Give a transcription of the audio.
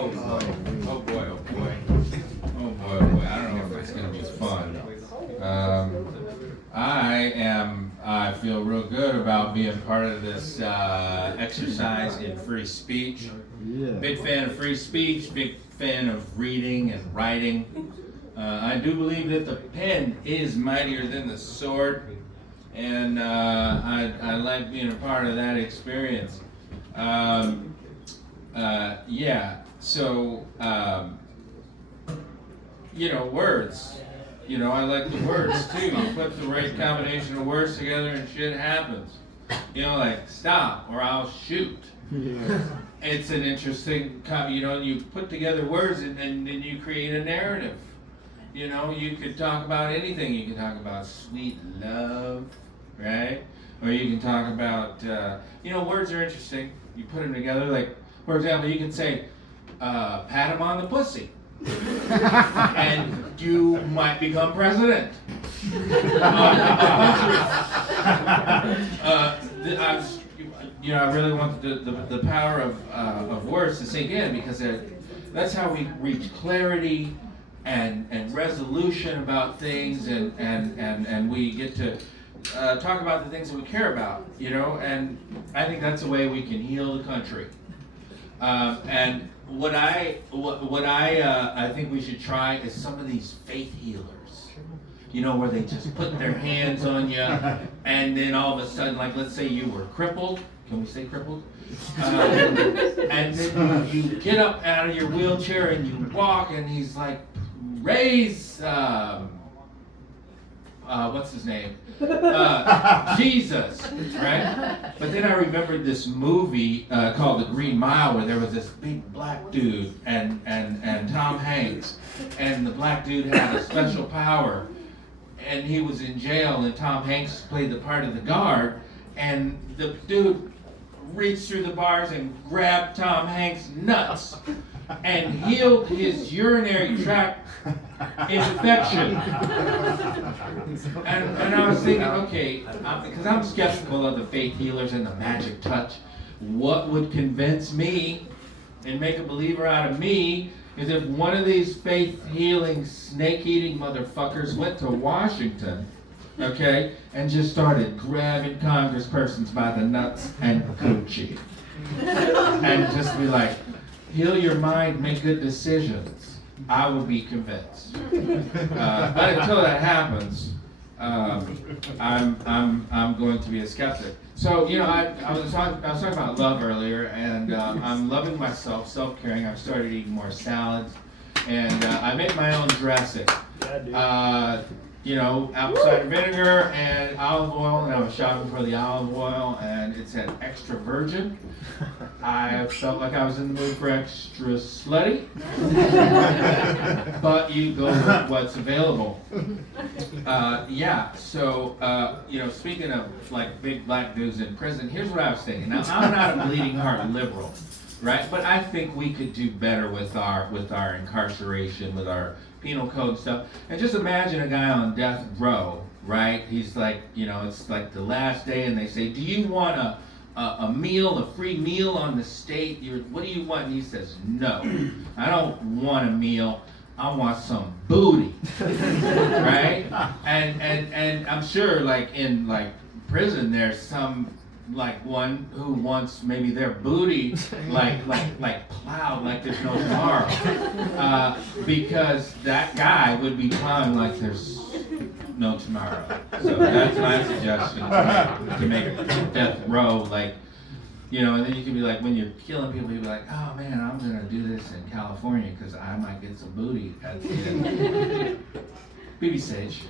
Oh boy, oh boy, oh boy. Oh boy, oh boy. I don't know if it's gonna be fun. I feel real good about being part of this exercise in free speech. Big fan of free speech, big fan of reading and writing. I do believe that the pen is mightier than the sword, and I like being a part of that experience. So, words. I like the words too. You put the right combination of words together and shit happens. Like stop or I'll shoot. Yeah. It's an interesting, you put together words and then you create a narrative. You could talk about anything. You can talk about sweet love, right? Or you can talk about, words are interesting. You put them together, like, for example, you can say, pat him on the pussy. And you might become president. I really want the power of words to sink in, because that's how we reach clarity and resolution about things, and we get to talk about the things that we care about, and I think that's the way we can heal the country. And what I think we should try is some of these faith healers, where they just put their hands on you, and then all of a sudden, like, let's say you were crippled. Can we say crippled? And then you get up out of your wheelchair and you walk, and he's like, raise, what's his name? Jesus, right? But then I remembered this movie called The Green Mile, where there was this big black dude and Tom Hanks, and the black dude had a special power, and he was in jail, and Tom Hanks played the part of the guard, and the dude reached through the bars and grabbed Tom Hanks' nuts and healed his urinary tract infection. And I was thinking, okay, because I'm skeptical of the faith healers and the magic touch, what would convince me and make a believer out of me is if one of these faith healing, snake eating motherfuckers went to Washington, okay, and just started grabbing congresspersons by the nuts and coochie. And just be like, heal your mind, make good decisions. I would be convinced. But until that happens, I'm going to be a skeptic. So, I was talking about love earlier, and I'm loving myself, self-caring. I've started eating more salads, and I make my own dressing. Apple cider vinegar and olive oil, and I was shopping for the olive oil, and it said extra virgin. I felt like I was in the mood for extra slutty, but you go with what's available. Speaking of like big black dudes in prison, here's what I was thinking. Now, I'm not a bleeding heart liberal, right? But I think we could do better with our incarceration, with our penal code stuff. And just imagine a guy on death row, right? He's like, it's like the last day, and they say, do you want a meal, a free meal on the state? What do you want? And he says, no, I don't want a meal. I want some booty, right? And I'm sure, like in like prison, there's some like one who wants maybe their booty like plowed like there's no tomorrow, because that guy would be plowing like there's no tomorrow. So that's my suggestion, to make death row like, and then you can be like, when you're killing people, you'll be like, oh man, I'm gonna do this in California because I might get some booty at the end. BB Sage.